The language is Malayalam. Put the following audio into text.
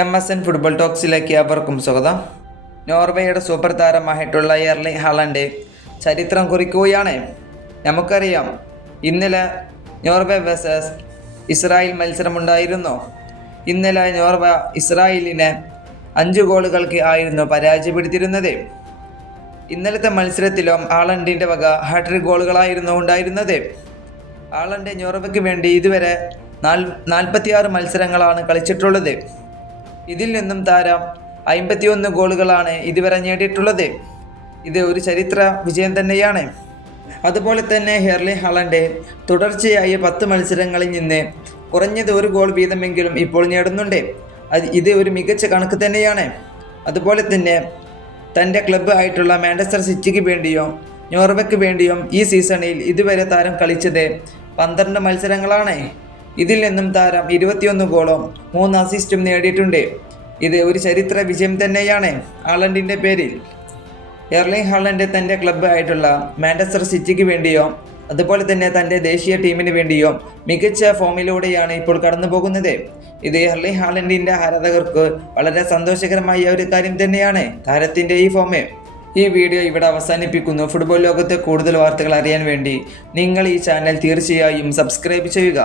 MSN ഫുട്ബോൾ ടോക്സിലേക്ക് അവർക്കും സ്വാഗതം. നോർവേയുടെ സൂപ്പർ താരമായിട്ടുള്ള എർലിംഗ് ഹാലൻഡ് ചരിത്രം കുറിക്കുകയാണ്. നമുക്കറിയാം, ഇന്നലെ നോർവേ വേഴ്സസ് ഇസ്രായേൽ മത്സരമുണ്ടായിരുന്നു. ഇന്നലെ നോർവേ ഇസ്രായേലിനെ 5 ഗോളുകൾക്ക് ആയിരുന്നു പരാജയപ്പെടുത്തിയിരുന്നത്. ഇന്നലത്തെ മത്സരത്തിലും ഹാലൻഡിൻ്റെ വക ഹാട്രിക് ഗോളുകളായിരുന്നു ഉണ്ടായിരുന്നത്. ഹാലൻഡ് നോർവേക്ക് വേണ്ടി ഇതുവരെ 46 മത്സരങ്ങളാണ് കളിച്ചിട്ടുള്ളത്. ഇതിൽ നിന്നും താരം 51 ഗോളുകളാണ് ഇതുവരെ നേടിയിട്ടുള്ളത്. ഇത് ഒരു ചരിത്ര വിജയം തന്നെയാണ്. അതുപോലെ തന്നെ എർലിംഗ് ഹാലൻഡ് തുടർച്ചയായ 10 മത്സരങ്ങളിൽ നിന്ന് കുറഞ്ഞത് 1 ഗോൾ വീതമെങ്കിലും ഇപ്പോൾ നേടുന്നുണ്ട്. ഇത് ഒരു മികച്ച കണക്ക് തന്നെയാണ്. അതുപോലെ തന്നെ തൻ്റെ ക്ലബ്ബ് ആയിട്ടുള്ള മാഞ്ചസ്റ്റർ സിറ്റിക്ക് വേണ്ടിയും നോർവേക്ക് വേണ്ടിയും ഈ സീസണിൽ ഇതുവരെ താരം കളിച്ചത് 12 മത്സരങ്ങളാണ്. ഇതിൽ നിന്നും താരം 21 ഗോളും 3 അസിസ്റ്റും നേടിയിട്ടുണ്ട്. ഇത് ഒരു ചരിത്ര വിജയം തന്നെയാണ് ഹാലൻഡിൻ്റെ പേരിൽ. എർലിംഗ് ഹാലൻഡ് തൻ്റെ ക്ലബ്ബ് ആയിട്ടുള്ള മാഞ്ചസ്റ്റർ സിറ്റിക്ക് വേണ്ടിയോ അതുപോലെ തന്നെ തൻ്റെ ദേശീയ ടീമിന് വേണ്ടിയോ മികച്ച ഫോമിലൂടെയാണ് ഇപ്പോൾ കടന്നു പോകുന്നത്. ഇത് എർലിംഗ് ഹാലൻഡിൻ്റെ ആരാധകർക്ക് വളരെ സന്തോഷകരമായ ഒരു കാര്യം തന്നെയാണ് താരത്തിൻ്റെ ഈ ഫോമ്. ഈ വീഡിയോ ഇവിടെ അവസാനിപ്പിക്കുന്നു. ഫുട്ബോൾ ലോകത്തെ കൂടുതൽ വാർത്തകൾ അറിയാൻ വേണ്ടി നിങ്ങൾ ഈ ചാനൽ തീർച്ചയായും സബ്സ്ക്രൈബ് ചെയ്യുക.